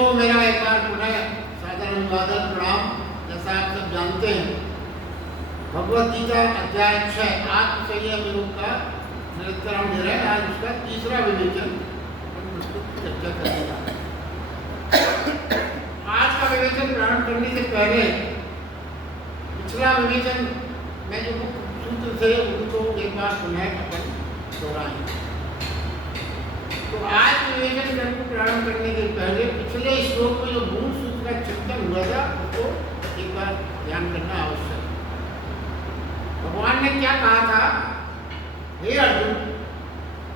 को मेरा एक बार पुनः सादर अभिवादन प्रणाम। जैसा आप सब जानते हैं, भगवद गीता अध्याय 6 आत्मसंयम योग का निरंतर हम ले रहे हैं। आज उसका तीसरा विवेचन हम चर्चा करेंगे। आज का विवेचन प्रारंभ करने से पहले पिछला विवेचन में जो मुख्य सूत्र थे उनको एक बार पुनः अपन दोहराएंगे। तो आज विवेचन क्रम को प्रारंभ करने के पहले पिछले श्लोक में जो मूल सूत्र का चिंतन हुआ था उसको एक बार ध्यान करना आवश्यक है। भगवान ने क्या कहा था? हे अर्जुन,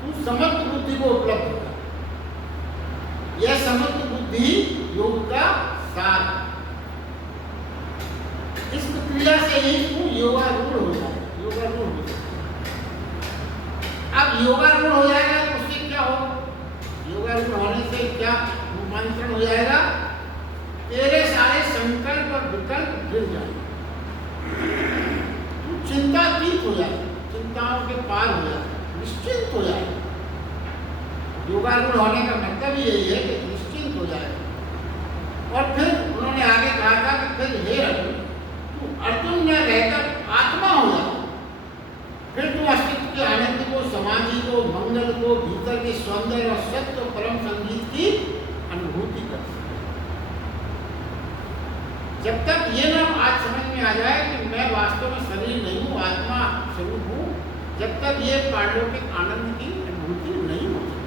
तू समर्थ बुद्धि को उपलब्ध होगा। यह समर्थ बुद्धि योग का सार। इस क्रिया से ही तू योगारूढ़ हो जाए। योगारूढ़ हो जाए। अब योगारूढ़ हो जाएगा तो उससे क्या होगा? योगारूढ़ होने से क्या रूपांतरण हो जाएगा? तेरे सारे संकल्प और विकल्प गिर जाएंगे। तू चिंतातीत हो जाए, चिंताओं के पार हो जाए, निश्चिंत हो जाए। योगारूढ़ होने का मतलब यही है कि निश्चिंत हो जाए। और फिर उन्होंने आगे कहा था कि फिर हे अर्जुन, तू अर्जुन में रहकर आत्मा हो जाए। फिर तू अस्तित्व के आनंद को, समाधि को, मंगल को, भीतर के सौंदर्य और सत्य और परम संगीत की अनुभूति कर। जब तक ये ना आज समझ में आ जाए कि मैं वास्तव में शरीर नहीं हूँ, आत्मा स्वरूप हूँ, जब तक ये पारलौकिक आनंद की अनुभूति नहीं हो सकती।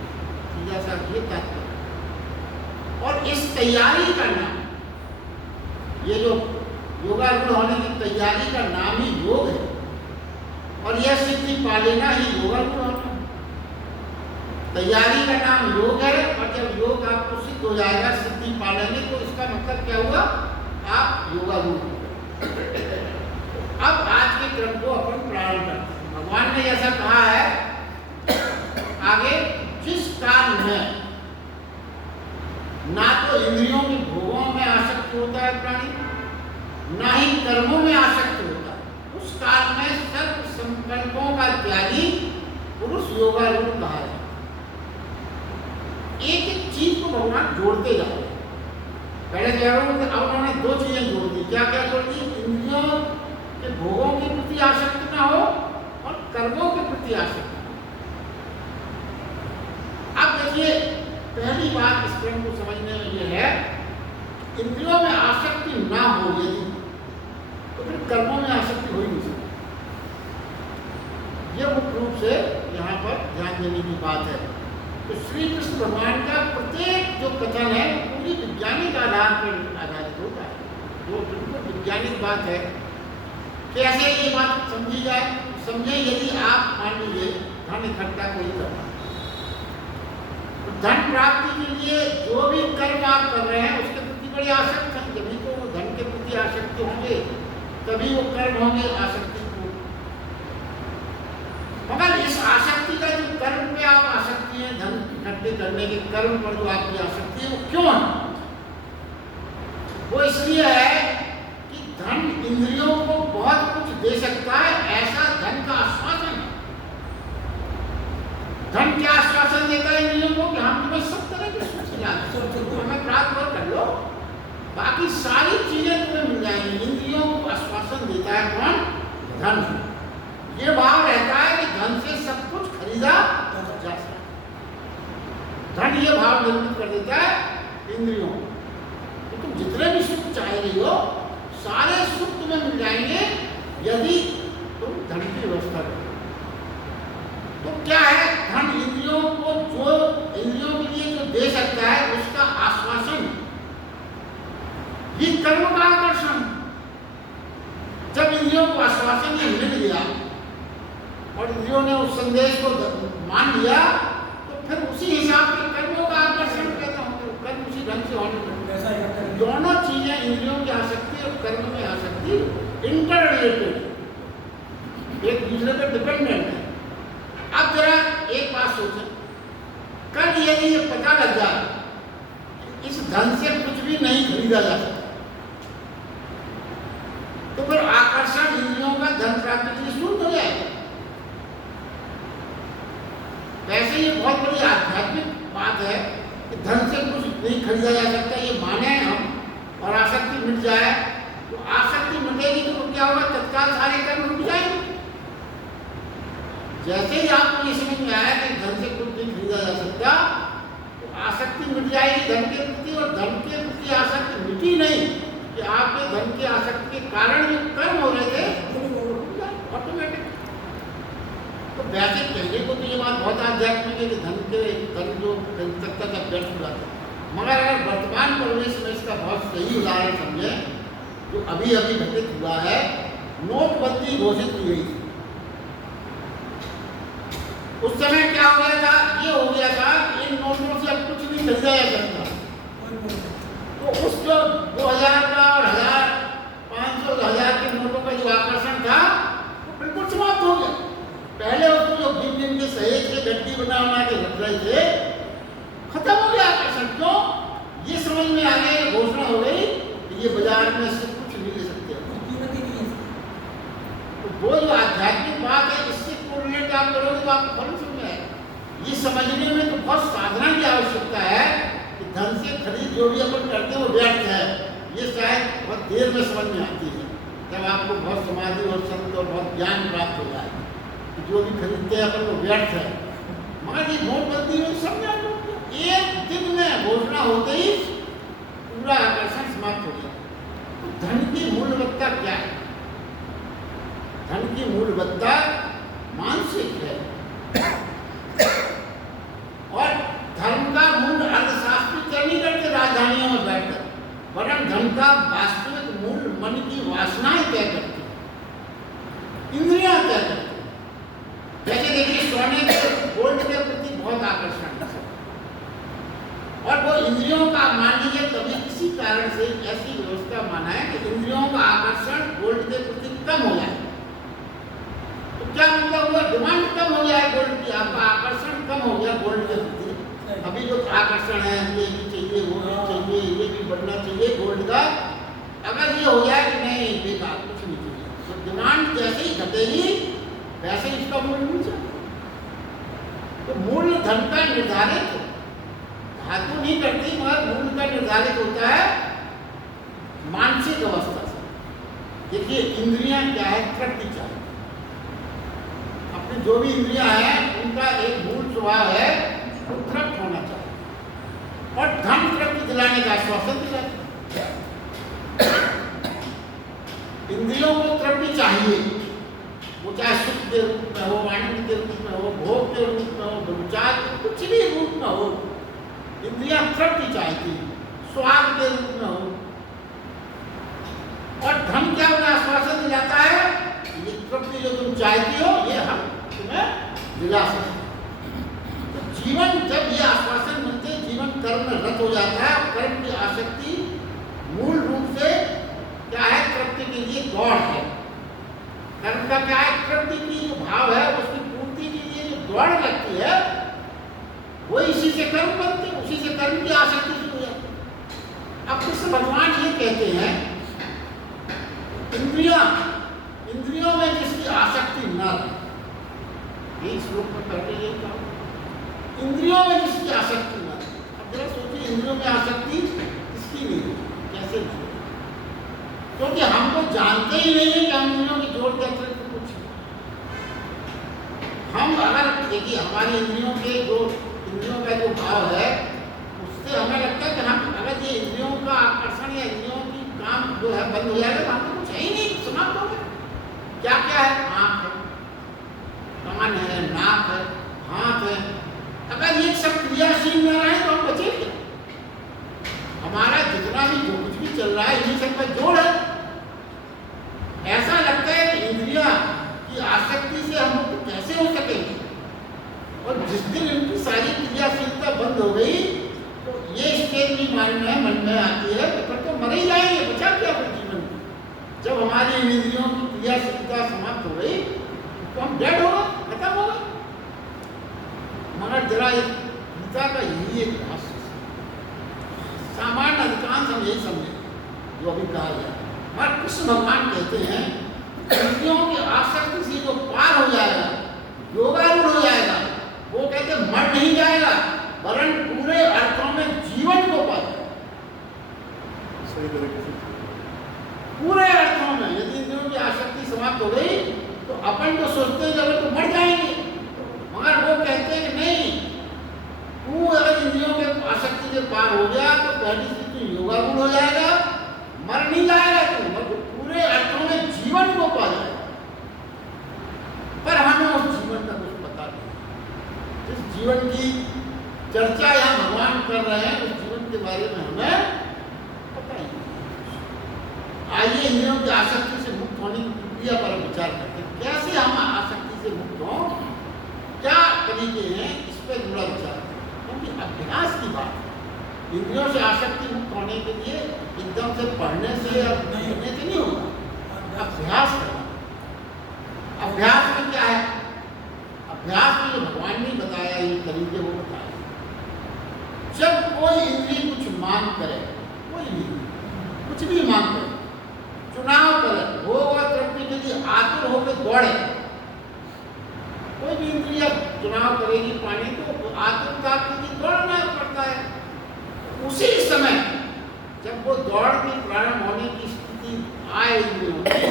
सीधा सा ये तात्पर्य। और इस तैयारी का नाम, ये जो योगारूढ़ होने की तैयारी का नाम ही योग है। और यह सिद्धि पा लेना ही योगारूढ़ होना। तैयारी का नाम योग है। और जब योग आपको सिद्ध हो जाएगा, सिद्धि पा लेंगे, तो इसका मतलब क्या हुआ? आप योगारूढ़ हो। अब आज के क्रम को अपन प्रारंभ करते हैं। भगवान ने ऐसा कहा है आगे, जिस काल में ना तो इंद्रियों के भोगों में आसक्त होता है प्राणी, ना ही कर्मों में आसक्त होता है, उस काल में सर्व संकल्पों का त्यागी पुरुष योगारूढ़ कहा है। एक एक चीज को भगवान जोड़ते जा रहे हैं। पहले अब उन्होंने दो चीजें जोड़ दी। क्या क्या जोड़ दी? इंद्रियों के भोगों के प्रति आसक्त ना हो और कर्मों के प्रति आसक्त ना हो। अब देखिए, पहली बात इस क्रम को समझने में यह है, इंद्रियों में आसक्ति ना हो यदि, तो फिर कर्मों में आसक्ति हो ही नहीं सकती। यह मुख्य रूप से यहाँ पर ध्यान देने की बात है। तो श्री कृष्ण भगवान का प्रत्येक जो कथन है पूरी वैज्ञानिक आधार पर आधारित होता है। जो बिल्कुल वैज्ञानिक बात है। कैसे ये बात समझी जाए? समझे, यदि आप मान लीजिए धन इकट्ठा कोई करना, तो धन प्राप्ति के लिए जो भी कर्म आप कर रहे हैं उसके प्रति बड़ी आसक्त है। जब तो वो धन के प्रति आसक्त होंगे तभी वो कर्म होंगे आसक्ति। मगर इस आसक्ति का जो कर्म पे आप आसक्ति है, धन इकट्ठे करने के कर्म पर जो आपकी आसक्ति है, वो क्यों है? वो इसलिए है कि धन इंद्रियों को बहुत कुछ दे सकता है, ऐसा धन का आश्वासन है। धन क्या आश्वासन देता है इंद्रियों को? कि हम तुम्हें सब तरह के सुख दिलाते, हमें प्राप्त कर लो, बाकी सारी चीजें तुम्हें मिल जाएंगी। इंद्रियों को आश्वासन देता है कौन? धन। ये भाव रहता है कि धन से सब कुछ खरीदा जा सकता। धन ये भाव निर्मित कर देता है इंद्रियों को, तो तुम जितने भी सुख चाह रही हो, सारे सुख तुम्हें मिल जाएंगे यदि तुम धन की व्यवस्था करो। तो क्या है? धन इंद्रियों को, जो इंद्रियों के लिए जो दे सकता है उसका आश्वासन, ये कर्म का आकर्षण। जब इंद्रियों को आश्वासन ये मिल गया और इंद्रियों ने उस संदेश को मान लिया, तो फिर उसी हिसाब के कर्मों का आकर्षण कहता हूँ। कर्म उसी ढंग से होने लगते। दोनों चीजें, इंद्रियों की आसक्ति और कर्म में आसक्ति, इंटर रिलेटेड, एक दूसरे पर डिपेंडेंट है। अब जरा एक बात सोचें, कल यदि ये पता लग जाए इस धन से कुछ भी नहीं खरीदा जा सकता, तो फिर आकर्षण इंद्रियों का धन प्राप्ति के लिए शून्य हो जाएगा। वैसे ये बहुत बड़ी आध्यात्मिक बात है कि धन से कुछ नहीं खरीदा जा सकता ये माने हम और आसक्ति मिट जाए, तो आसक्ति मिटेगी तो क्या होगा, तत्काल सारे कर्म रुक जाएंगे। जैसे ही आपको ये समझ में आया कि धन से कुछ नहीं खरीदा जा सकता, तो आसक्ति मिट जाएगी धन के प्रति, और धन के प्रति आसक्ति मिटी नहीं कि आपके धन की आसक्ति के कारण जो कर्म हो रहे थे ऑटोमेटिक। तो वैसे कहने को तो ये बात बहुत आध्यात्मिक है कि धन जो सकता था व्यर्थ हो जाता, मगर अगर वर्तमान परिवेश में इसका बहुत सही उदाहरण समझे, जो अभी अभी घटित हुआ है, नोटबंदी घोषित की गई थी। उस समय क्या हो गया था, ये हो गया था कि इन नोटों से अब कुछ नहीं खरीदा जा सकता। तो उस जो 2000 का और 1000, 500, 1000 के नोटों का जो आकर्षण था वो बिल्कुल समाप्त हो गया। पहले उसको जो गिन के सहेज के गड्डी बना के रख रहे थे, खत्म हो गया आकर्षण। क्यों? ये समझ में आ गया, घोषणा हो गई कि ये बाजार में से कुछ नहीं ले सकते। तो वो जो आध्यात्मिक बात है, इससे कोरिलेट आप करोगे तो आपको फल समझ में आएगा। ये समझने में तो बहुत साधना की आवश्यकता है कि धन से खरीद जो भी अपन करते हैं वो व्यर्थ है। ये शायद बहुत देर में समझ में आती है, जब आपको बहुत समाधि और संत और बहुत ज्ञान प्राप्त हो जाए कि जो भी खरीदते हैं अपन वो व्यर्थ है। मगर ये नोटबंदी में समझा, एक दिन में घोषणा होते ही पूरा आकर्षण समाप्त हो गया। तो धन की मूल्यवत्ता क्या है? धन की मूल्यवत्ता मानसिक है, और धर्म का मूल अर्थशास्त्री तय नहीं करते राजधानियों में बैठकर, वरन धन का वास्तविक मूल मन की वासनाएं तय करती, इंद्रियां तय करती। जैसे देखिए सोने के गोल्ड के प्रति बहुत आकर्षण है, और वो इंद्रियों का, मान लीजिए कभी किसी कारण से ऐसी व्यवस्था माना है कि इंद्रियों का आकर्षण गोल्ड के प्रति कम हो जाए, तो क्या मतलब हुआ, डिमांड कम हो जाए गोल्ड की, आपका आकर्षण कम हो गया गोल्ड के प्रति। अभी जो आकर्षण है, ये भी चाहिए, वो भी चाहिए, ये भी बढ़ना चाहिए गोल्ड का, अगर ये हो जाए कि नहीं बेकार कुछ नहीं चाहिए, तो डिमांड जैसे ही घटेगी वैसे ही इसका मूल्य नहीं चाहिए। तो मूल्य धन का निर्धारित धातु नहीं करती, मगर मूल्य का निर्धारित होता है मानसिक अवस्था से। देखिए इंद्रियां क्या है, तृप्ति चाहिए। अपनी जो भी इंद्रियां हैं उनका एक मूल स्वभाव है वो तृप्त होना चाहिए, और धन तृप्ति दिलाने का आश्वासन दिलाता है। इंद्रियों को तृप्ति चाहिए, वो चाहे सुख के रूप में हो, आनंद के रूप में हो, भोग के रूप में हो, विचार कुछ भी रूप में हो, इंद्रियां तृप्ति चाहती, स्वाद के रूप में हो। और धन क्या उन्हें आश्वासन दिलाता है, ये तृप्ति जो तुम चाहती हो ये हम तुम्हें दिला सकते हैं। तो जीवन जब ये आश्वासन मिलते, जीवन कर्म में रत हो जाता है, और कर्म की आसक्ति मूल रूप से क्या है, तृप्ति के लिए दौड़ है। कर्म का क्या है, तृप्ति की जो भाव है उसकी पूर्ति के लिए जो दौड़ लगती है, वो इसी से कर्म बनते, उसी से कर्म की आसक्ति शुरू हो जाती है। अब कृष्ण भगवान ये कहते हैं, इंद्रियों में जिसकी आसक्ति न रहे, ये श्लोक में पहले ये कहा, इंद्रियों में जिसकी आसक्ति न रहे। अब जरा सोचिए, इंद्रियों में आसक्ति किसकी नहीं, कैसे नहीं? क्योंकि हम तो जानते ही नहीं है कि हम इंद्रियों की जोड़ के अतिरिक्त कुछ है। हम अगर देखिए हमारी इंद्रियों के जो इंद्रियों का जो भाव है, उससे हमें लगता है कि हम अगर ये इंद्रियों का आकर्षण या इंद्रियों की काम जो है बंद हो जाएगा तो हमको कुछ है ही नहीं, समाप्त हो गया। क्या क्या है, आँख है, कान है, नाक है, हाथ है, अगर ये सब क्रियाशील न रहे तो हम बचेंगे। हमारा जितना भी जो कुछ भी चल रहा है इन्हीं सब का जोड़ है। ऐसा लगता है कि इंद्रिया की आसक्ति से हम लोग कैसे हो सकेंगे, और जिस दिन इनकी सारी क्रियाशीलता बंद हो गई तो ये स्टेज भी मन में आती है तो फिर तो मर ही जाएंगे, बचा क्या फिर जीवन में। जब हमारी इंद्रियों की क्रियाशीलता समाप्त हो गई तो हम डेड हो गए, खत्म हो गए। मगर जरा गीता का यही एक भाष्य, सामान्य अधिकांश हम यही समझे जो अभी कहा गया, मगर कृष्ण भगवान कहते हैं इंद्रियों की आसक्ति से जो पार हो जाएगा, योगारूढ़ हो जाएगा, वो कहते मर नहीं जाएगा वरन पूरे अर्थों में जीवन को पाए। सही तरीके से पूरे अर्थों में यदि इंद्रियों की आसक्ति समाप्त हो गई तो अपन तो सोचते हैं अगर तो मर जाएंगे, मगर वो कहते हैं कि नहीं, तू अगर इंद्रियों के आसक्ति के पार हो गया तो पहली से तू योगारूढ़ हो जाएगा, मर नहीं जाएगा तू, बल्कि पूरे अर्थों में जीवन को पा जाएगा। पर हमें उस जीवन का कुछ पता नहीं। जिस जीवन की चर्चा यहाँ भगवान कर रहे हैं उस जीवन के बारे में हमें पता ही नहीं। आइए इंद्रियों की आसक्ति से मुक्त होने की प्रक्रिया पर विचार करते हैं। कैसे हम आसक्ति से मुक्त हों, क्या तरीके हैं, इस पर थोड़ा विचार करें। क्योंकि अभ्यास की बात है। इंद्रियों से आसक्ति मुक्त होने के लिए एकदम से पढ़ने से या पढ़ने से नहीं होगा, अभ्यास करना। अभ्यास में क्या है? अभ्यास में जो भगवान ने बताया ये तरीके वो बताया। जब कोई इंद्रिय कुछ मांग करे, कोई नहीं कुछ भी मांग करे, चुनाव करे, भोग और तृप्ति के लिए आतुर होकर दौड़े, कोई भी इंद्रिय चुनाव करेगी पाने तो आतुरता के लिए दौड़ना पड़ता है। उसी समय जब वो दौड़ के प्रारंभ होने की स्थिति आए इंद्रियों की,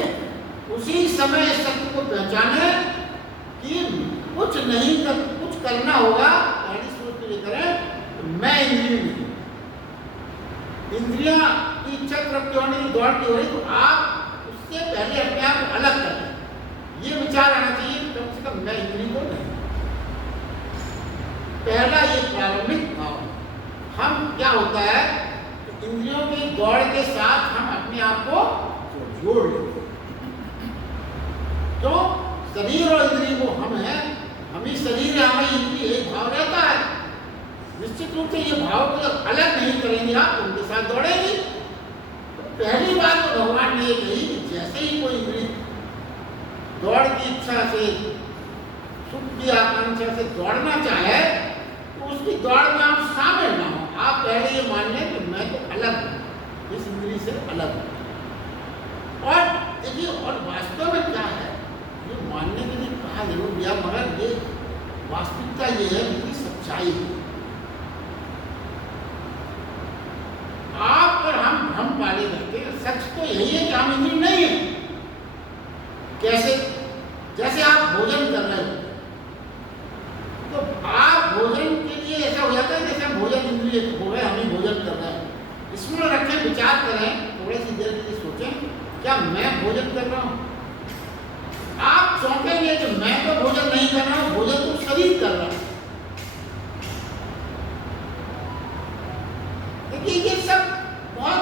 उसी समय इस सत्य को पहचाने कि कुछ नहीं कर, कुछ करना होगा। पहली सोच के लिए करें तो मैं इंद्रिय नहीं, इंद्रियां की इच्छा तृप्ति होने की दौड़ की हो रही तो आप उससे पहले अपने आप को अलग कर लें। ये विचार आना चाहिए कि कम से कम मैं इंद्रिय को नहीं। पहला ये प्रारंभिक भाव। हम क्या होता है तो इंद्रियों की दौड़ के साथ हम अपने आप को जोड़ लेते हैं। तो शरीर और इंद्रिय को हम हैं, हम ही शरीर है, हमें इंद्रिय एक भाव रहता है। निश्चित रूप से ये भाव को जब अलग नहीं करेंगे आप उनके साथ दौड़ेंगे। तो पहली बात तो भगवान ने ये कही कि जैसे ही कोई इंद्रिय दौड़ की इच्छा से, सुख की आकांक्षा से दौड़ना चाहे तो उसकी दौड़ में आप शामिल ना हो। आप पहले ये मान लें कि मैं तो अलग हूँ, इस इंद्रिय से अलग हूँ। और देखिए, और वास्तव में क्या है, ये मानने के लिए कहा जरूर दिया, मगर ये वास्तविकता ये है कि सच्चाई है। आप और हम पाले रहते हैं। सच तो यही है कि हम इंद्रिय नहीं है। कैसे? जैसे आप भोजन कर रहे हो तो आप भोजन के लिए ऐसा हो जाता है जैसे हम भोजन इंद्रिय हो गए, हम ही भोजन कर रहे हैं। इसमें रखें, विचार करें, थोड़ी सी देर के लिए सोचें, क्या मैं भोजन कर रहा हूँ? आप चौंकेंगे कि मैं तो भोजन नहीं कर रहा हूँ, भोजन तो शरीर कर रहा है। देखिए, ये सब बहुत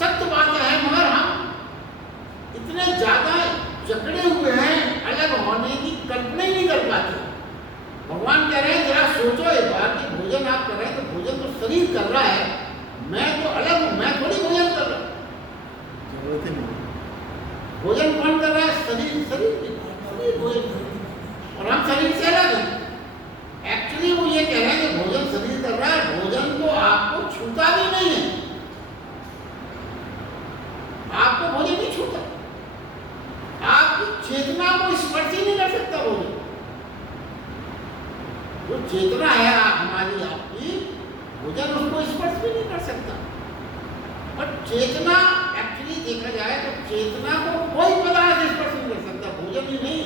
सत्य बातें हैं, मगर हम इतने ज्यादा जकड़े हुए हैं, अलग होने की कल्पना ही नहीं कर पाते। भगवान कह रहे हैं जरा सोचो एक बार कि भोजन आप कर रहे हैं तो भोजन तो शरीर कर रहा है, मैं तो अलग हूँ, मैं थोड़ी भोजन कर रहा हूँ। जरूरत ही नहीं। भोजन कौन कर रहा है? शरीर, शरीर भोजन, और हम शरीर से अलग हैं। एक्चुअली वो ये कह रहे हैं कि भोजन शरीर कर रहा है, भोजन तो आपको छूता भी नहीं है, आपको भोजन नहीं छूता, आपकी चेतना को स्पर्श ही नहीं कर सकता भोजन। जो चेतना है हमारी आपकी, भोजन उसको स्पर्श भी नहीं कर सकता। और चेतना एक्चुअली देखा जाए तो चेतना को कोई पदार्थ स्पर्श नहीं कर सकता, भोजन ही नहीं,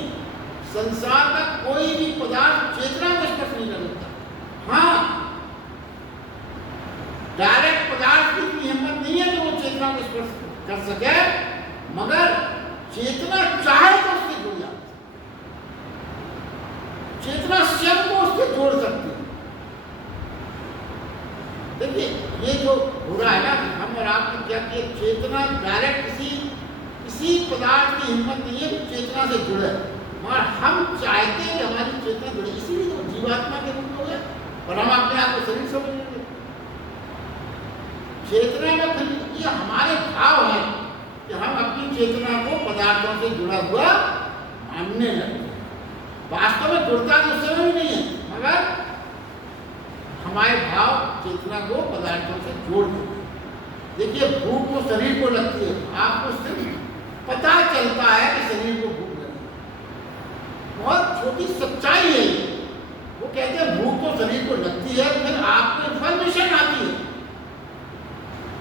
संसार का कोई भी पदार्थ चेतना को स्पर्श नहीं कर सकता। हाँ, डायरेक्ट पदार्थ की इतनी हिम्मत नहीं है कि वो चेतना को स्पर्श कर सके, मगर चेतना चाहे तो उससे जुड़ जाए, चेतना स्वयं को उससे जोड़ सकती है। देखिए, ये जो हो रहा है ना, हम और आपने क्या किया, चेतना डायरेक्ट किसी पदार्थ की हिम्मत नहीं है कि चेतना से जुड़े, मगर हम चाहते हैं कि हमारी चेतना जुड़े, इसीलिए तो जीवात्मा के रूप में हो गए और हम अपने आप को शरीर समझ लेंगे। चेतना में फिर ये हमारे भाव है कि हम अपनी चेतना को पदार्थों से जुड़ा हुआ मानने लगते हैं। वास्तव में जुड़ता तो उससे भी नहीं है, मगर हमारे भाव चेतना को पदार्थों से जोड़ देते हैं। देखिए, भूख तो शरीर को लगती है, आपको सिर्फ पता चलता है कि शरीर को भूख लगी। बहुत छोटी सच्चाई है वो, कहते हैं भूख तो शरीर को लगती है, फिर आपको इन्फॉर्मेशन आती है।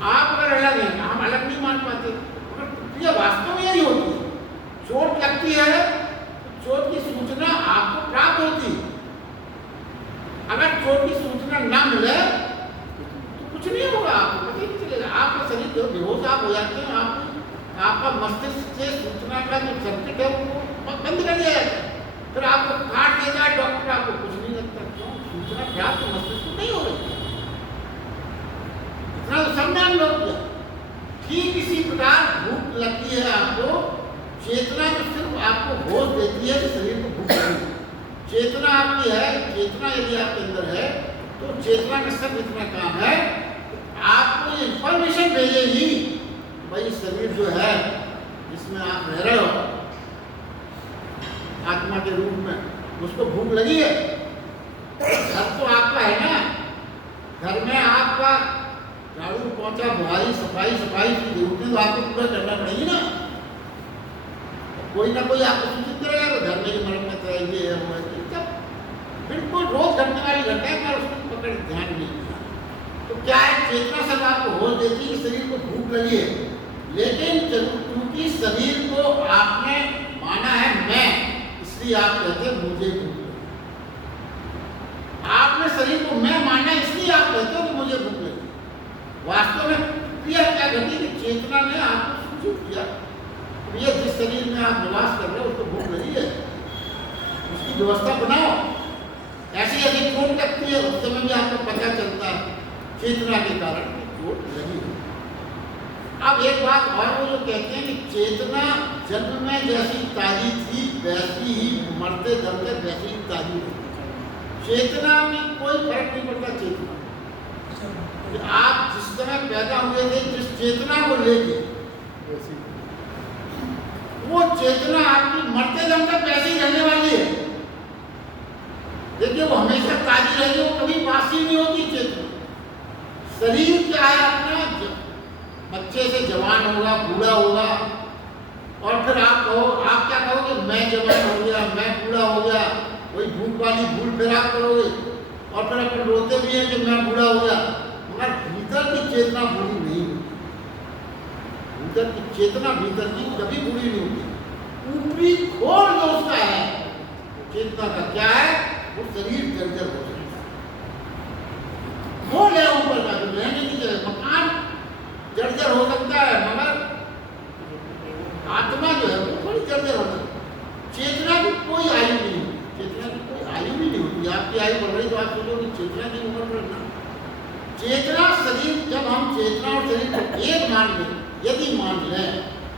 आप अगर अलग हैं, हम अलग नहीं मान पाते, मगर प्रक्रिया वास्तव में यही होती है। चोट लगती है तो चोट की सूचना आपको प्राप्त होती है। अगर चोट की सूचना ना मिले तो कुछ नहीं होगा, आपको पता ही नहीं चलेगा। आपका शरीर जो बेहोश आप हो जाते हैं, आपका मस्तिष्क से सूचना का जो सर्किट है वो बंद कर दिया जाता है। फिर आपको काट देता है डॉक्टर, आपको कुछ नहीं लगता। क्यों? सूचना प्राप्त मस्तिष्क को नहीं हो रही। इतना तो सबने अनुभव किया। ठीक इसी प्रकार भूख लगती है आपको, चेतना तो सिर्फ आपको होश देती है कि शरीर को भूख लगी। चेतना आपकी है, चेतना यदि आपके अंदर है तो चेतना का सिर्फ इतना काम है आपको ये इंफॉर्मेशन भेजेगी, भाई शरीर जो है जिसमें आप रह रहे हो आत्मा के रूप में, उसको भूख लगी है। घर तो आपका है ना, घर में आपका झाड़ू पोंछा बुहारी सफाई की जरूरतें तो आपको पूरा करना पड़ेगी ना। कोई ना कोई आपको सूचित करेगा तो घर में ही मरम्मत रहेगी, बिल्कुल रोज घटने वाली घटना है, उसको पकड़ ध्यान नहीं दिया। तो क्या है, चेतना सब आपको होश देती है कि शरीर को भूख लगी है, लेकिन क्योंकि शरीर को आपने माना है मैं, इसलिए आप कहते हैं मुझे भूख लगी। आपने शरीर को मैं माना इसलिए आप कहते हो कि मुझे भूख लगी। वास्तव में क्रिया क्या घटी कि चेतना ने आपको सूचित किया, ये जिस शरीर में आप निवास कर रहे हो उसको भूख लगी है, उसकी व्यवस्था बनाओ। ऐसी यदि चोट लगती है उस समय भी आपको पता चलता है चेतना के कारण चोट लगी है। अब एक बात और, वो जो कहते हैं कि चेतना जन्म में जैसी ताजी थी वैसी ही मरते दम तक वैसी ही ताजी रहती। चेतना में कोई फर्क नहीं पड़ता। चेतना आप जिस समय पैदा हुए थे, जिस चेतना को लेके, वो चेतना आपकी मरते दम तक वैसे ही रहने वाली है। देखिए वो हमेशा ताजी रहेगी, वो कभी बासी नहीं होती चेतना। शरीर क्या है अपना, बच्चे से जवान होगा, बूढ़ा होगा, और फिर आप क्या कहोगे, मैं जवान हो गया, मैं बूढ़ा हो गया, वही भूख वाली भूल फिर आप करोगे, और फिर अपन रोते भी हैं कि मैं बूढ़ा हो गया। मगर भीतर की चेतना बूढ़ी नहीं होती। भीतर की चेतना भीतर की कभी बूढ़ी नहीं होती। ऊपरी खोल जो उसका है चेतना का क्या है, वो शरीर जर्जर हो सकता है। खोल है ऊपर का जो रहने की जगह, मकान जर्जर हो सकता है, मगर आत्मा जो है वो थोड़ी जर्जर होता है। चेतना की कोई आयु नहीं होती, चेतना की कोई आयु भी नहीं होती। आपकी आयु बढ़ रही तो आप सोचोगे चेतना की उम्र बढ़ना। चेतना शरीर, जब हम चेतना और शरीर को एक मान लें, यदि मान लें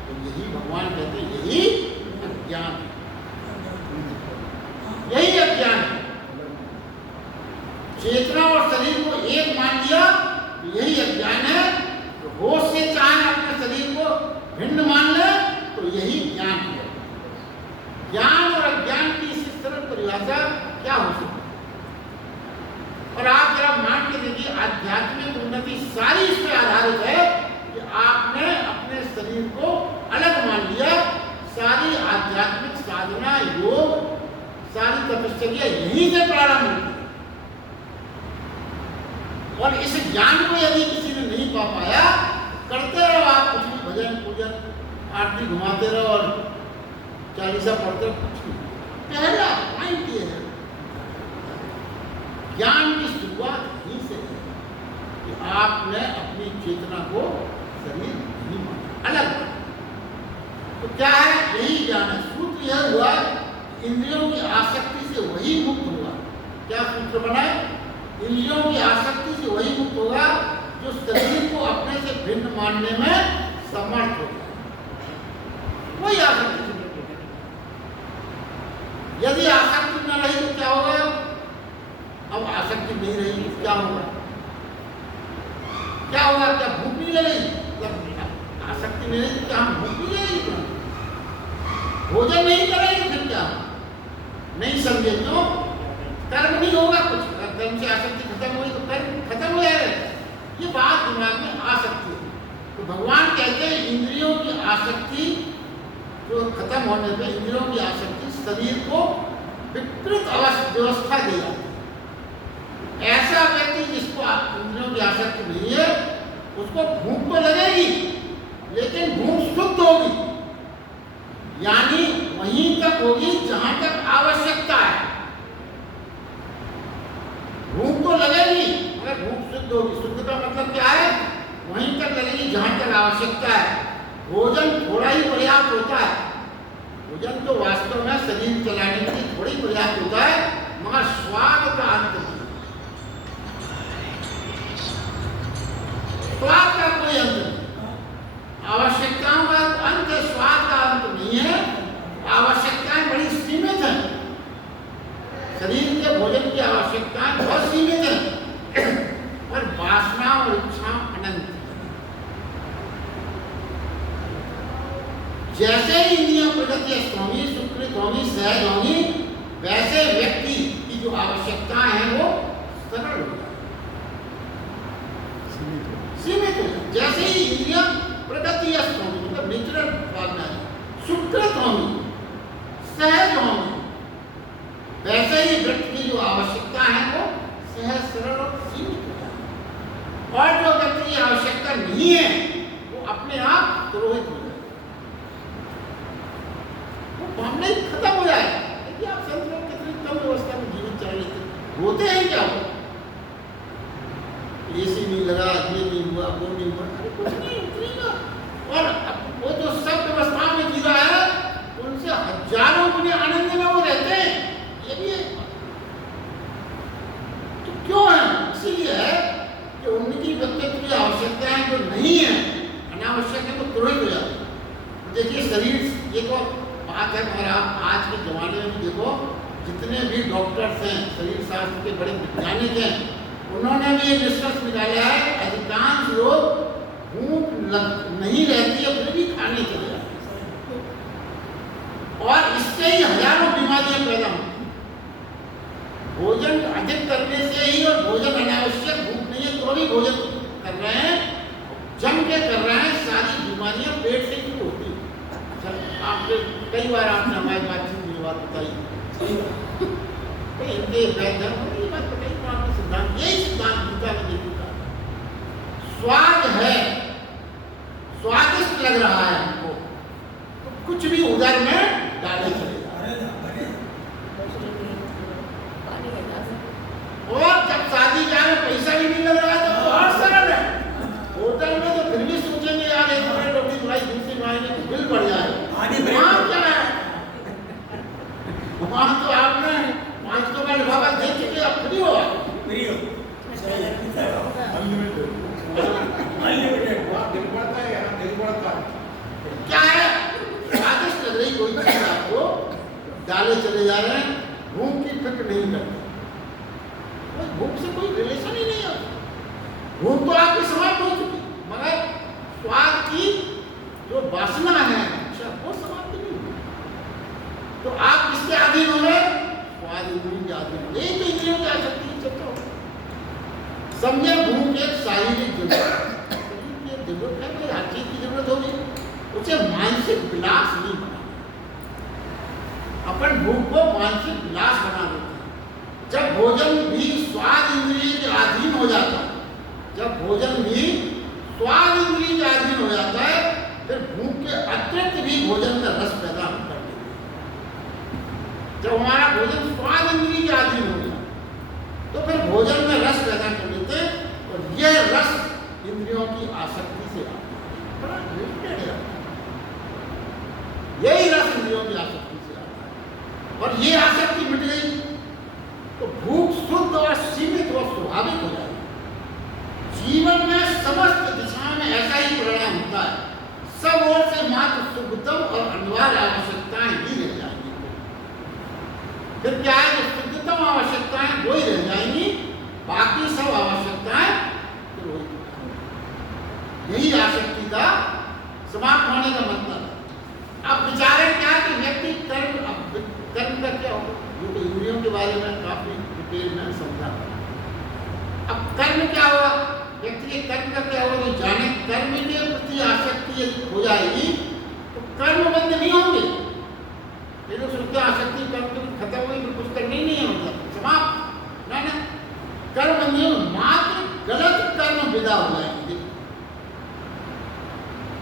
तो यही भगवान कहते हैं यही अज्ञान, यही अज्ञान है। चेतना और शरीर को एक मान लिया तो यही अज्ञान है। तो होश से चाहे अपने शरीर को भिन्न मान ले तो यही ज्ञान है। ज्ञान और अज्ञान की इस सरल परिभाषा क्या हो सकती है? और आप जरा मान के देखिए, आध्यात्मिक उन्नति सारी इस पर आधारित है कि आपने अपने शरीर को अलग मान लिया। सारी आध्यात्मिक साधना, योग, सारी तपस्या यहीं से प्रारंभ होती है। और इस ज्ञान को यदि किसी ने नहीं पा पाया, करते रहो आप कुछ भी, भजन पूजन आरती घुमाते रहो और चालीसा पढ़ते रहो, कुछ नहीं। पहला पॉइंट ये है, ज्ञान की शुरुआत यहीं से है कि आपने अपनी चेतना को शरीर नहीं माना, अलग माना। तो क्या है, यही ज्ञान है। सूत्र यह हुआ, इंद्रियों की आसक्ति से वही मुक्त हुआ। क्या सूत्र बना? इंद्रियों की आसक्ति से वही मुक्त होगा जो शरीर को अपने से भिन्न मानने में समर्थ होगा। वही आसक्ति से मुक्त होगा। यदि आसक्ति न रही तो क्या होगा? अब आसक्ति नहीं रही तो क्या होगा? क्या होगा? क्या भूख नहीं लगेगी? आसक्ति नहीं रही तो क्या हम भूख नहीं लगेगी? भोजन नहीं करेंगे फिर क्या? नहीं समझे क्यों? कर्म नहीं होगा कुछ। कर्म से आसक्ति खत्म हुई तो कर्म खत्म हो जाएगा। ये बात दिमाग में आ सकती है। तो भगवान कहते हैं इंद्रियों की आसक्ति जो खत्म होने पे, इंद्रियों की आसक्ति शरीर को विकृत व्यवस्था दे जाती है। ऐसा व्यक्ति जिसको इंद्रियों की आसक्ति नहीं है, उसको भूख तो लगेगी लेकिन भूख शुद्ध होगी, यानी वहीं तक होगी जहां तक आवश्यकता है। भूख तो लगेगी मगर भूख शुद्ध होगी। शुद्ध का मतलब क्या है? वहीं तक लगेगी जहां तक आवश्यकता है। भोजन थोड़ा ही पर्याप्त होता है। भोजन तो वास्तव में शरीर चलाने के लिए थोड़ी पर्याप्त होता है, मगर स्वाद का अंत नहीं। स्वाद का कोई अंत नहीं। आवश्यकताओं का अंत है, स्वाद का अंत नहीं है। आवश्यकताएं बड़ी सीमित हैं। शरीर के भोजन की आवश्यकताएं बहुत सीमित हैं, और वासना और इच्छा अनंत है। जैसे ही इंद्रियां प्रगतिस्थ होंगी, सुकृत होंगी, सहज होंगी, वैसे व्यक्ति की जो आवश्यकताएं हैं वो सरल हो जाए, सीमित हो जाए। जैसे ही इंद्रियां प्रगतिस्थ होंगी, मतलब नेचुरल भावना है, सुकृत होंगी, सहज होंगी, वैसे ही व्यक्ति की जो आवश्यकता है वो सहज, सरल और सीमित हो जाए। और जो व्यक्ति की आवश्यकता नहीं है वो अपने आप पुरोहित हो जाए, वो भावना खत्म हो जाए। देखिए आप संत लोग कितनी कम व्यवस्था में जीवन चला लेते होते हैं क्या? वो एसी नहीं लगा, ये नहीं हुआ, वो नहीं हुआ, अरे कुछ नहीं, उतनी ना। और वो जो सब व्यवस्था में जी रहा है, उनसे हजारों गुने आनंद में वो रहते हैं। ये भी है। तो क्यों है? इसीलिए है कि उनकी व्यक्तित्व की आवश्यकताएं जो नहीं है, अनावश्यक है, तो तुरंत हो जाती है। देखिए शरीर, ये तो बात है, मगर आप आज के जमाने में भी देखो, जितने भी डॉक्टर्स हैं, शरीर शास्त्र के बड़े वैज्ञानिक हैं, उन्होंने भी ये निष्कर्ष निकाला है, अधिकांश लोग भूख नहीं रहती है फिर भी खाने चले जाते हैं, और इससे ही हजारों बीमारियां पैदा होती हैं। भोजन अधिक करने से ही, और भोजन अनावश्यक, भूख नहीं है तो भी भोजन कर रहे हैं, जम के कर रहे हैं, सारी बीमारियां पेट से ही होती हैं। आपने कई बार आपने हमारी बातचीत में बात बताई, इनके वैद्य ये बात बताई, तो आपने सिद्धांत, यही सिद्धांत गीता में देखा, स्वाद है, स्वादिष्ट लग रहा है हमको, तो कुछ भी उधर में डाले चले जाए। और जब शादी ब्याह में पैसा भी नहीं लग रहा है तो और सरल है। होटल में तो फिर भी सोचेंगे यार एक बड़े रोटी भाई दूसरी महीने में बिल बढ़ जाए। वहाँ क्या है? वहाँ तो आपने 500 का लिफाफा दे चुके, अब फ्री हो, क्या है? स्वादिष्ट लग रही कोई चीज आपको, डाले चले जा रहे हैं, भूख की फिक्र नहीं करते। भूख से कोई रिलेशन ही नहीं है। भूख तो आपकी समाप्त हो चुकी, मगर स्वाद की जो वासना है वो समाप्त नहीं हुई। तो आप किसके अधीन हो गए? स्वाद इंद्रियों के अधीन हो गए। एक इंद्रियों की आसक्ति की चर्चा हो। समझे, भूख एक शारीरिक जरूरत है, भाई हर चीज की जरूरत होगी, उसे मानसिक विलास नहीं बना। अपन भूख को मानसिक विलास बना देते हैं। जब भोजन भी स्वाद इंद्रिय के अधीन हो जाता है, जब भोजन भी स्वाद इंद्रिय के अधीन हो जाता है, फिर भूख के अतिरिक्त भी भोजन का रस पैदा कर देते हैं। जब हमारा भोजन स्वाद इंद्रिय के अधीन हो गया, तो फिर भोजन में रस पैदा कर देते हैं, और यह रस इंद्रियों की आसक्ति से आता है। बड़ा रिलेटेड है, यही रस इंद्रियों की आसक्ति से आता है। और ये आसक्ति मिट गई तो भूख शुद्ध और सीमित और स्वाभाविक हो जाएगी। जीवन में समस्त दिशा में ऐसा ही परिणाम होता है। सब ओर से मात्र शुद्धतम और अनिवार्य आवश्यकताएं ही रह जाएंगी। फिर क्या है? जो शुद्धतम आवश्यकताएं वो ही रह जाएंगी, बाकी सब आवश्यकताएं फिर वही। यही आसक्ति का समाप्त होने का मतलब है। अब विचारें क्या कि व्यक्ति कर्म का क्या होगा, जो तो इंद्रियों के बारे में काफी डिटेल में समझा। अब कर्म क्या हुआ, व्यक्ति के कर्म का क्या होगा, जो जाने कर्म के प्रति आसक्ति हो जाएगी तो कर्म बंद नहीं होंगे। ये लोग सोचते आसक्ति कर्म खत्म हुई तो कुछ करना ही नहीं है, मतलब समाप्त। ना,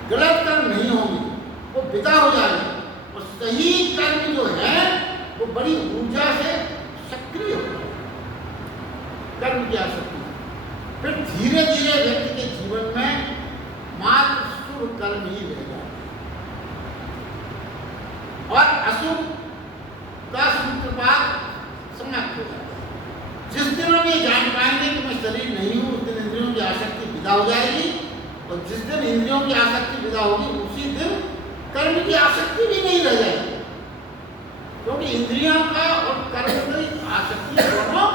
गलत कर्म नहीं होंगे, वो विदा हो जाएंगे और सही कर्म जो है वो बड़ी ऊर्जा से सक्रिय होगा। कर्म की आसक्ति फिर धीरे धीरे व्यक्ति के जीवन में मात्र शुभ कर्म ही रह जाए और अशुभ का सूत्रपात समाप्त हो जाता है। जिस दिन हम ये जान पाएंगे कि मैं शरीर नहीं हूं, उस दिन इंद्रियों की आसक्ति विदा हो जाएगी और जिस दिन इंद्रियों की आसक्ति विदा होगी उसी दिन कर्म की आसक्ति भी नहीं रह जाएगी, क्योंकि इंद्रियों का और कर्म की आसक्ति दोनों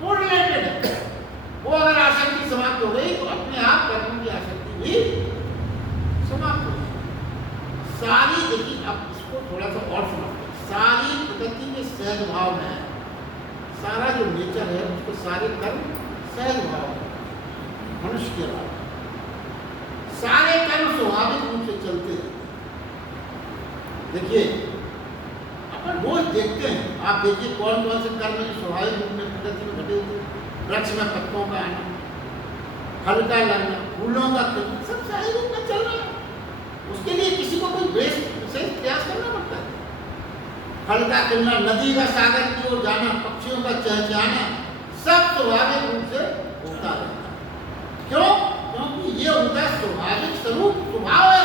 कोरिलेटेड है। वो अगर आसक्ति समाप्त हो गई तो अपने आप कर्म की आसक्ति भी समाप्त हो गई। सारी देखिए, अब इसको थोड़ा सा और समझते हैं। सारी प्रकृति के सहज भाव में है, सारा जो नेचर है उसके सारे कर्म सहज भाव है। मनुष्य के अलावा सारे कर्म स्वाभाविक रूप से चलते हैं। देखिए अपन रोज देखते हैं, आप देखिए कौन कौन से कर्म जो स्वाभाविक रूप में प्रकृति में घटे होते हैं। वृक्ष में पत्तों का आना, फल का लगना, फूलों का खिलना, सब सही रूप में चल रहा है। उसके लिए किसी को कोई विशेष प्रयास करना पड़ता है। फल का खिलना, नदी का सागर की ओर जाना, पक्षियों का चहचहाना, सब स्वाभाविक रूप से होता रहता है। क्यों? क्योंकि ये उनका स्वाभाविक स्वरूप स्वभाव है।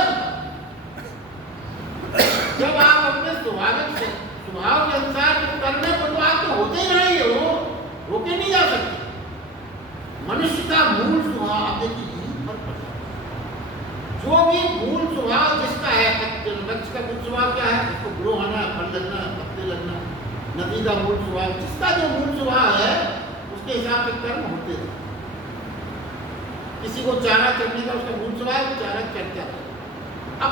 जब आप अपने स्वाभाविक स्वभाव के अनुसार करने पर तो आपके होते ही रहेंगे, वो रोके नहीं जा सकते। मनुष्य का मूल स्वभाव देखिए यही फर्क पड़ता है। जो भी मूल स्वभाव जिसका है, वृक्ष का मूल स्वभाव क्या है? उसको ग्रो होना, फल लगना, पत्ते लगना। नदी का मूल स्वभाव, जिसका जो मूल स्वभाव है उसके हिसाब से कर्म होते हैं। किसी को चारा चढ़ने का उसका मूल स्वभाव चारा चढ़ता है। अब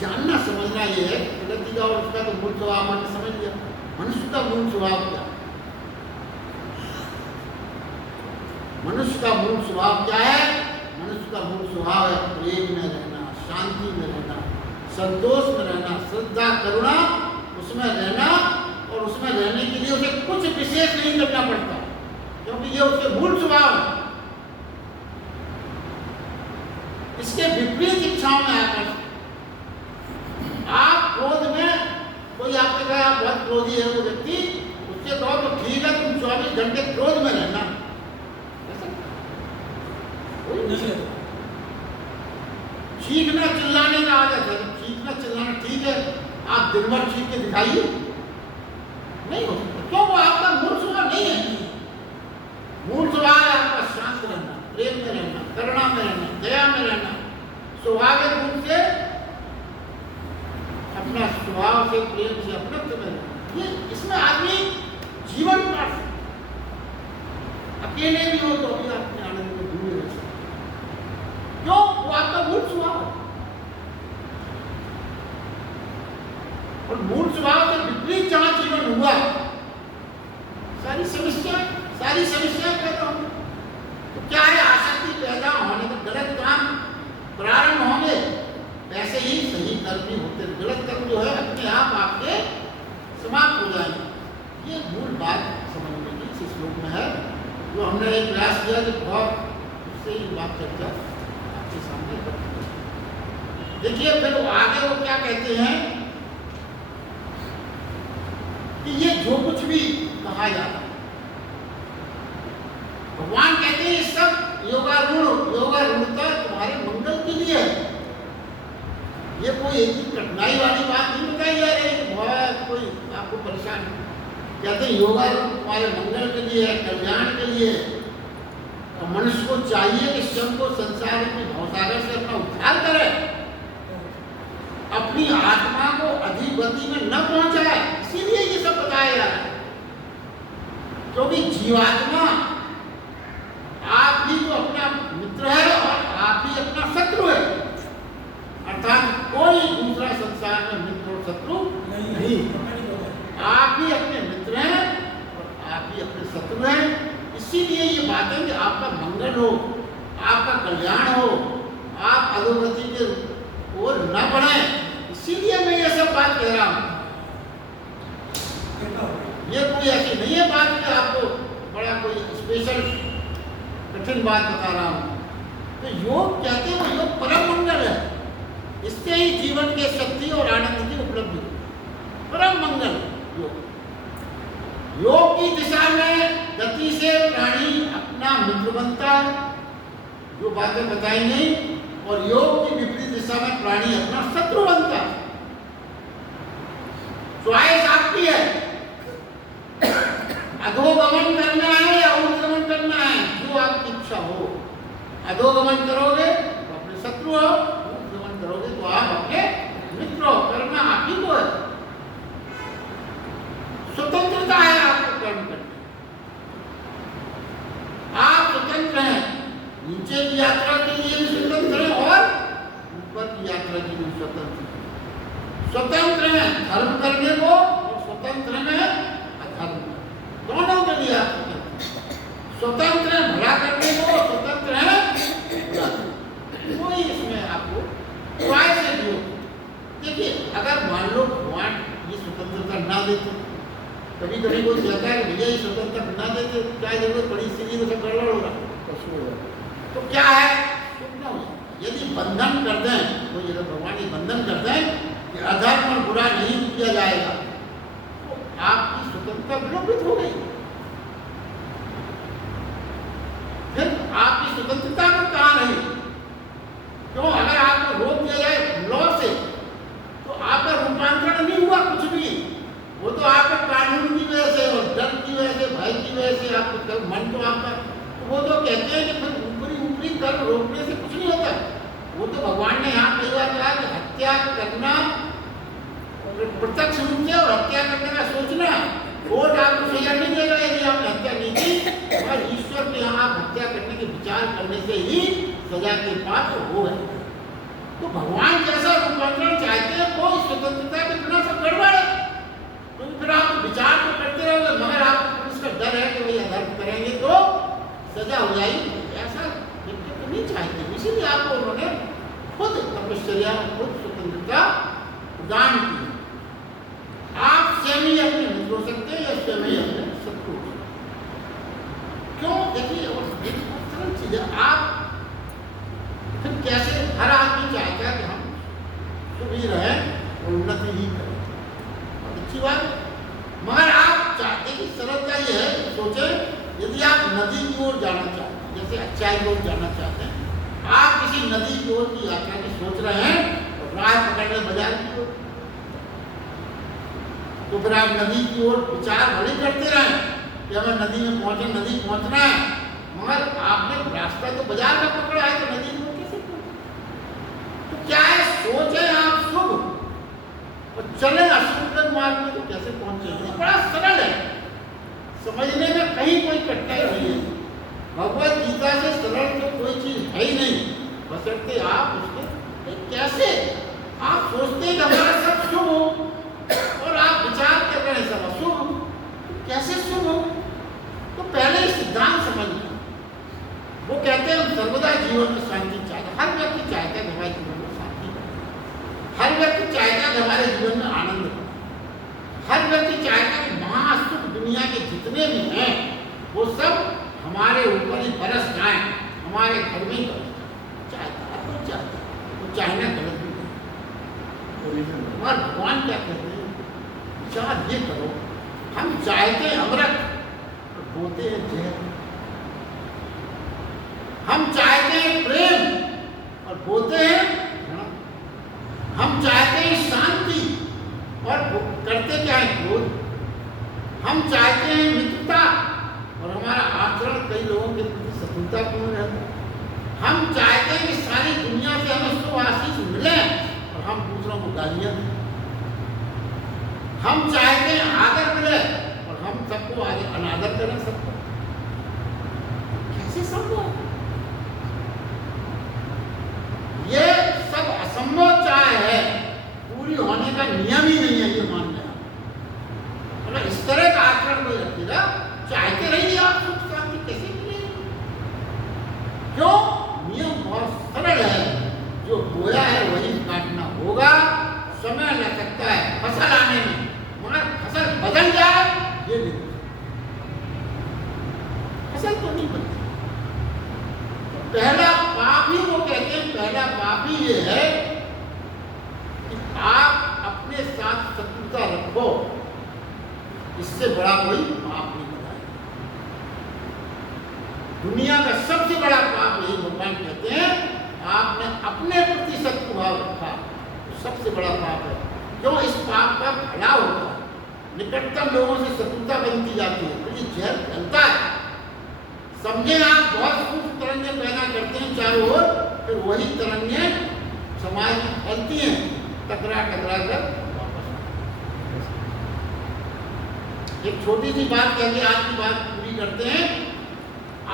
जानना समझना ये है प्रकृति का और उसका तो मूल स्वभाव मैंने समझ लिया। मनुष्य का मूल स्वभाव क्या है? मनुष्य का मूल स्वभाव क्या है? मनुष्य का मूल स्वभाव है प्रेम में रहना, शांति में रहना, संतोष में रहना, श्रद्धा करुणा उसमें रहना, और उसमें रहने के लिए उसे कुछ विशेष नहीं करना पड़ता, क्योंकि ये उसके मूल स्वभाव है। इसके विपरीत इच्छाओं में आकर आप क्रोध में, कोई आपके कहा आप बहुत क्रोधी है वो व्यक्ति, उससे कहो तो ठीक है तुम 24 घंटे क्रोध में रहना, चीखना चिल्लाने का आदत है, चीखना चिल्लाना ठीक है, आप दिन भर चीख के दिखाइए, नहीं हो सकता। क्यों? वो आपका मूल स्वभाव नहीं है। मूल स्वभाव है आपका शांत रहना, प्रेम में रहना, करुणा में रहना, दया में रहना, स्वाभाविक रूप से अपना स्वभाव से प्रेम से अपनत्व में रहना। ये इसमें आदमी जीवन काट सकता। अकेले भी हो तो भी अपने आनंद में डूबे रह सकते। क्यों? वो आपका मूल स्वभाव है। और मूल स्वभाव से विपरीत जहां जीवन हुआ, सारी समस्याएं पैदा होंगी। तो क्या है? आसक्ति पैदा होने का गलत काम प्रारंभ होंगे, वैसे ही सही कर्म भी होते। गलत कर्म जो है अपने आप आपके समाप्त हो जाएंगे। ये मूल बात समझने की इस श्लोक में है, जो हमने एक प्रयास किया कि बहुत उससे ही बात चर्चा आपके सामने करते हैं। देखिए फिर वो आगे वो क्या कहते हैं कि ये जो कुछ भी कहा जाता है, भगवान कहते हैं ये सब योगारूढ़ता तुम्हारे मंगल के लिए है। ये कोई एक कठिनाई वाली बात नहीं बताई जा रही है, बहुत कोई आपको परेशान कहते हैं योगारूढ़ तुम्हारे मंगल के लिए है, कल्याण के लिए है। और मनुष्य को चाहिए कि स्वयं को संसार में भवसागर से अपना उद्धार करे, अपनी आत्मा को अधिगति में न पहुंचाए। इसीलिए ये सब बताया जा रहा है, क्योंकि जीवात्मा आप ही तो अपना मित्र है और आप ही अपना शत्रु है। अर्थात कोई दूसरा संसार में मित्र और शत्रु नहीं। आप ही अपने मित्र हैं और आप ही अपने शत्रु हैं। इसीलिए ये बात है कि आपका मंगल हो, आपका कल्याण हो, आप अधोगति के ओर न बढ़े। इसीलिए मैं ये सब बात कह रहा हूँ। ये कोई ऐसी नहीं है बात कि आपको बड़ा कोई स्पेशल कठिन बात बता रहा हूँ। तो योग कहते हैं वो योग परम मंगल है। अद्वितीय शक्ति और आनंद की उपलब्धि, परम मंगल योग। योग की दिशा में गति से प्राणी अपना मित्र बनता है, जो बातें बताई नहीं, और योग की विपरीत दिशा में प्राणी अपना शत्रु बनता है। चॉइस आपकी है, अधोगमन करना है या ऊर्ध्वगमन करना है, जो आपकी इच्छा हो। अधोगमन करोगे तो अपने शत्रु हो, ऊर्ध्वगमन करोगे तो आप अपने मित्र हो। करना आप ही को है, स्वतंत्रता है आपको कर्म करने, आप स्वतंत्र हैं। नीचे की यात्रा के लिए भी स्वतंत्र हैं और ऊपर की यात्रा के लिए स्वतंत्र हैं। स्वतंत्र हैं धर्म करने को और स्वतंत्र हैं अधर्म, दोनों के लिए आप स्वतंत्र हैं। भला करने को स्वतंत्र हैं बुरा, कोई इसमें आपको चॉइस है। जो देखिए, अगर मान लो भगवान ये स्वतंत्रता ना देते, कभी कभी कोई कहता है भैया ये स्वतंत्रता ना देते क्या जरूरत पड़ी, इसलिए तो सब गड़बड़ हो रहा, तो क्या है, यदि बंधन कर दें, तो यदि भगवान ये बंधन कर दें कि अधर्म और बुरा नहीं किया जाएगा, तो आपकी स्वतंत्रता विलोपित हो गई। फिर आपकी स्वतंत्रता में कहाँ रही? क्यों? अगर आपको रोक दिया जाए लॉ से, तो आपका रूपांतरण नहीं हुआ कुछ भी। वो तो आपके कानून की वजह से और डर की वजह से, भय की वजह से आपको मन तो आपका, तो वो तो कहते हैं कि फिर ऊपरी कर्म रोकने से कुछ नहीं होता। वो तो भगवान ने यहाँ कई बार कहा कि हत्या करना प्रत्यक्ष रूप से और हत्या करने का सोचना, कोर्ट आपको सजा नहीं देगा यदि आपने हत्या नहीं की, और ईश्वर के यहाँ आप हत्या करने के विचार करने से ही सजा के पात्र हो गए। तो भगवान जैसा रूपांतरण चाहते हैं, वो स्वतंत्रता के बिना सब गड़बड़ है। तो फिर आप विचार तो करते रहोगे, मगर आपको इसका डर है कि भाई अधर्म करेंगे तो सजा हो जाएगी, ऐसा तो नहीं चाहते। इसीलिए आपको उन्होंने खुद तपश्चर्या में खुद स्वतंत्रता प्रदान की। आप स्वयं ही अपने मित्र हो सकते हैं या स्वयं ही अपने शत्रु हो सकते हैं। क्यों? देखिए, और एक सरल चीज है, आप फिर कैसे, हर आदमी चाहता है कि हम शुभ ही रहें और उन्नति ही करें, अच्छी बात। मगर आप चाहते कि सरलता ये है कि सोचे, यदि आप नदी की ओर जाना चाहते हैं, जैसे अच्छाई की ओर जाना चाहते हैं, आप किसी नदी की ओर की यात्रा की सोच रहे हैं और राह पकड़ने बाजार की ओर, तो फिर आप नदी की ओर विचार भले करते रहें कि हमें नदी में पहुंचे, नदी पहुंचना है, मगर आपने रास्ता तो बाजार का पकड़ा है, तो नदी में कैसे पहुंचे? तो क्या है, सोच है आप शुभ और चले अशुभ मार्ग में, तो कैसे पहुंचे? बड़ा सरल है, समझने में कहीं कोई कठिनाई नहीं है। भगवत गीता से सरल तो कोई चीज है ही नहीं, बशर्ते आप उसके कैसे आप सोचते हैं कि हमारा सब शुभ हो और आप विचार कर रहे हैं सब अशुभ, तो कैसे शुभ हो? तो पहले सिद्धांत समझना। वो कहते हैं हम सर्वदा जीवन में शांति चाहते, हर व्यक्ति चाहता है हमारे जीवन में शांति, हर व्यक्ति चाहता है हमारे जीवन में आनंद, हर व्यक्ति चाहता है महासुख दुनिया के जितने भी हैं वो सब हमारे ऊपर ही बरस जाए, हमारे घर में ही बरस जाए, चाहता है तो चाहता है, तो चाहना गलत नहीं है। और भगवान क्या कहते हैं, विचार ये करो, हम चाहते हैं अमृत और बोते हैं जहर, हम चाहते हैं प्रेम और बोते हैं घृणा, हम चाहते हैं शांति और करते क्या है क्रोध, हम चाहते हैं मित्रता और हमारा आचरण कई लोगों के प्रति शत्रुतापूर्ण रहता है, हम चाहते हैं कि सारी दुनिया से हमें शुभ आशीष मिले और हम दूसरों को गालियां दें, हम चाहते हैं आदर मिले और हम सबको अनादर करें सबको, कैसे संभव? ये सब असंभव चाह है, पूरी होने का नियम ही नहीं है ये मानना। अगर इस तरह का आचरण कोई रखेगा, चाहते रहिए आप सुख शांति कैसे मिलेगी? क्यों? नियम बहुत सरल है, जो बोया है वही काटना होगा। समय लग सकता है फसल आने में, मगर फसल बदल जाए ये नहीं, फसल तो नहीं बनती। पहला पाप ही वो कहते हैं, पहला पाप ही ये है कि हमसे बड़ा कोई पाप नहीं बताया। दुनिया का सबसे बड़ा पाप यही भगवान कहते हैं, आपने अपने प्रति शत्रु भाव रखा, सबसे बड़ा पाप है। क्यों? इस पाप का फैला होता है, निकटतम लोगों से शत्रुता बनती जाती है, तो ये जहर फैलता है। समझे आप, बहुत सूक्ष्म तरंगें पैदा करते हैं चारों ओर, फिर वही तरंगें समाज में फैलती हैं, टकरा टकरा कर वापस। एक छोटी सी बात कह के आज की बात पूरी करते हैं।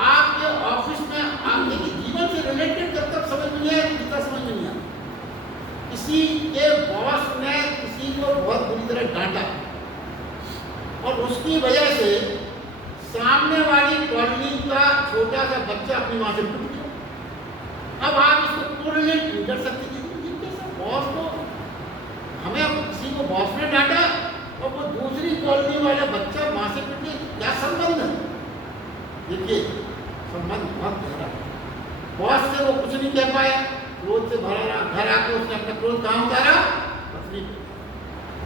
आपके ऑफिस में आप देखिए, जीवन से रिलेटेड जब तक समझ नहीं आए तब तक समझ नहीं आता। किसी के बॉस ने किसी को बहुत बुरी तरह डांटा और उसकी वजह से सामने वाली कॉलोनी का छोटा सा बच्चा अपनी माँ से टूट गया। अब आप इसको कोरिलेट नहीं कर सकते कि ये कैसा बॉस को, हमें किसी को बॉस ने डांटा और वो दूसरी कॉलोनी वाला बच्चा माँ से टूट गया, क्या संबंध है? देखिए, संबंध बहुत गहरा है। बॉस से वो कुछ नहीं कह पाया, क्रोध से भरा रहा, घर आके उसने अपना क्रोध कहाँ उतारा? पत्नी पे।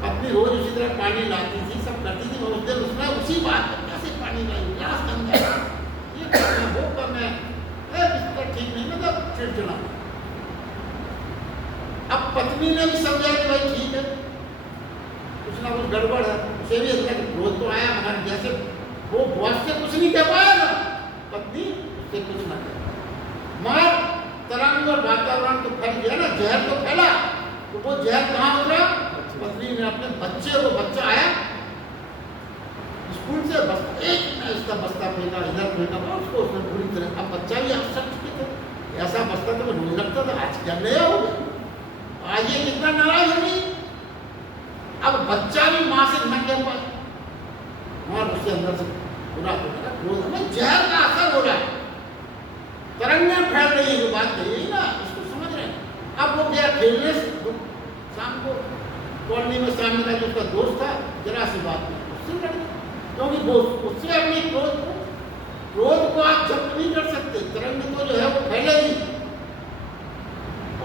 पत्नी रोज उसी तरह पानी लाती थी, सब करती थी, और उस दिन उसने उसी बात पर कैसे पानी लाई, ग्लास गंदा है, ये करना वो करना है, बिस्तर ठीक नहीं, मतलब चिड़चिड़ा। अब पत्नी ने भी समझा कि भाई ठीक है, कुछ ना कुछ गड़बड़ है, उसे भी अंदर क्रोध तो आया, मगर जैसे वो बॉस से कुछ नहीं कह पाया ना, पत्नी उससे कुछ ना कह, मगर तरंग और वातावरण तो फैल गया ना, जहर तो फैला, तो वो जहर कहाँ उतरा? पत्नी ने अपने बच्चे को, बच्चा आया स्कूल से, बस एक ना इसका बस्ता फेंका, इधर फेंका, उसको उसने पूरी तरह। अब बच्चा भी आश्चर्यचकित है, ऐसा बस्ता तो मैं रोज रखता था, आज क्या नया हो गया, आज ये कितना नाराज हो गई। अब बच्चा भी माँ से न कह पाए, और उसके अंदर से पूरा क्रोध में जहर का असर हो रहा है, तरंगें फैल रही है, जो बात कही है ना, इसको समझ रहे हैं। अब वो गया खेलने से, शाम को कॉलोनी में सामने का जो उसका दोस्त था, जरा सी बात में उससे लड़ गया, क्योंकि वो उससे अपनी क्रोध को आप जब्त नहीं कर सकते, तरंग तो जो है वो फैलेगी।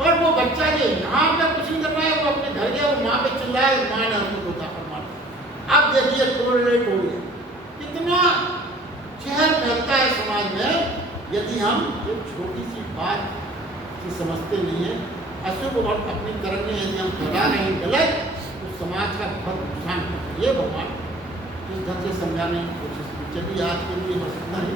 और वो बच्चा जो यहाँ पे कुछ नहीं कर पाया, वो अपने घर गया, वो माँ पे चिल्लाया, माँ ने उसको दो थापड़ मार दिया। अब देखिए कोरिलेट हो गया, कितना जहर फैलता है समाज में यदि हम एक छोटी सी बात की समझते नहीं है। अशुभ और अपनी तरंगें यदि हम फैला रहे हैं गलत, तो समाज का बहुत नुकसान होता है। ये भगवान इस ढंग से समझाने की कोशिश की। चलिए आज के लिए बस इतना ही।